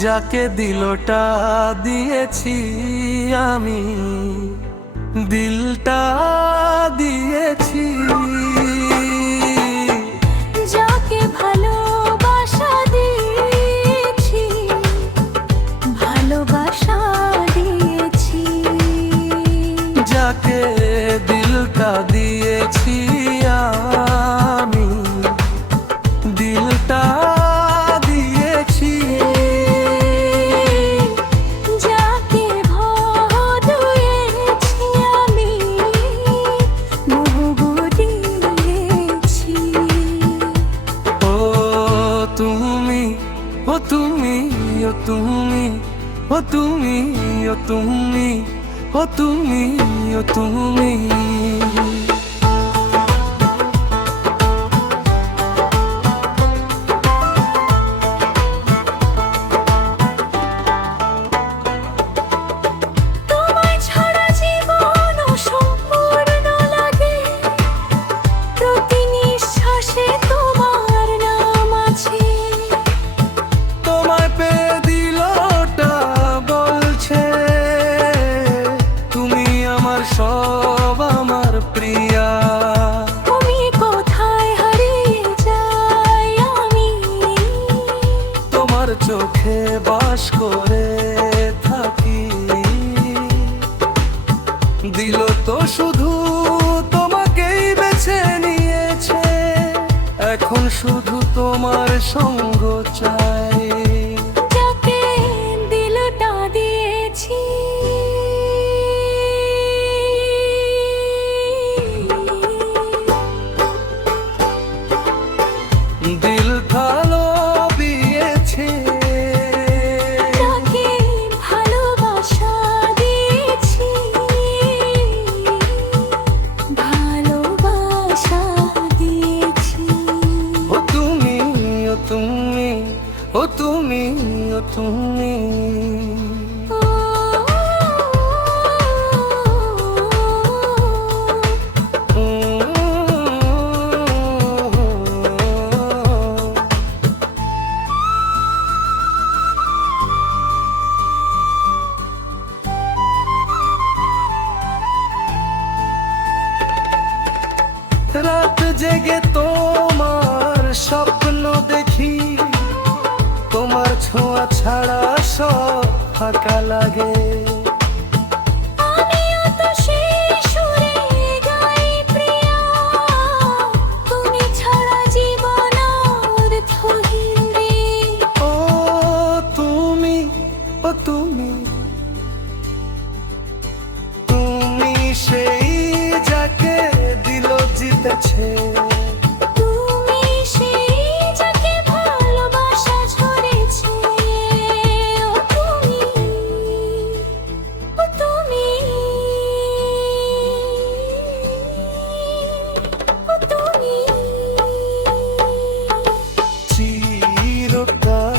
যাকে দিলটা দিয়েছি আমি, দিলটা দিয়েছি। যাকে ভালোবাসা দিয়েছি, ভালোবাসা দিয়েছি। যাকে দিলটা দিয়েছি আমি, দিলটা দিয়েছি। যাকে ভালোবেসেছি আমি, মোহ দিয়েছি। ও তুমি, ও তুমি, ও তুমি, ও তুমি, ও তুমি, ও তুমি, ও তুমি। তোমায় ছাড়া জীবন অসম্পূর্ণ লাগে, প্রতি নিঃশ্বাসে তোমার নাম আছে। তোমায় পেয়ে দিলটা বলছে তুমি আমার সব, আমার প্রিয়া। তুমি কোথায় হারিয়ে যাই আমি, তোমার চোখে বাস করে থাকি। দিল তো শুধু তোমাকেই বেছে নিয়েছে, এখন শুধু তোমার সঙ্গ চাই। যাকে দিলটা দিয়েছি। দিল ভালো দিয়েছে। যাকে ভালোবাসা দিয়েছি, ভালোবাসা দিয়েছি। ও তুমি, ও তুমি, ও তুমি, ও তুমি। ও রাত জেগে তোমার স্বপ্ন দেখি, তোমার ছোঁয়া ছাড়া সব ফাঁকা লাগে। আমিও তো সেই সুরে গাই প্রিয়া, তুমি ছাড়া জীবন অর্থহীন রে। ও তুমি, ও তুমি, তুমি সেই যাকে দিল জিতেছে। তুমি সেই যাকে ভালোবাসা ঝরেছে। ও তুমি, ও তুমি, ও তুমি। চিরকাল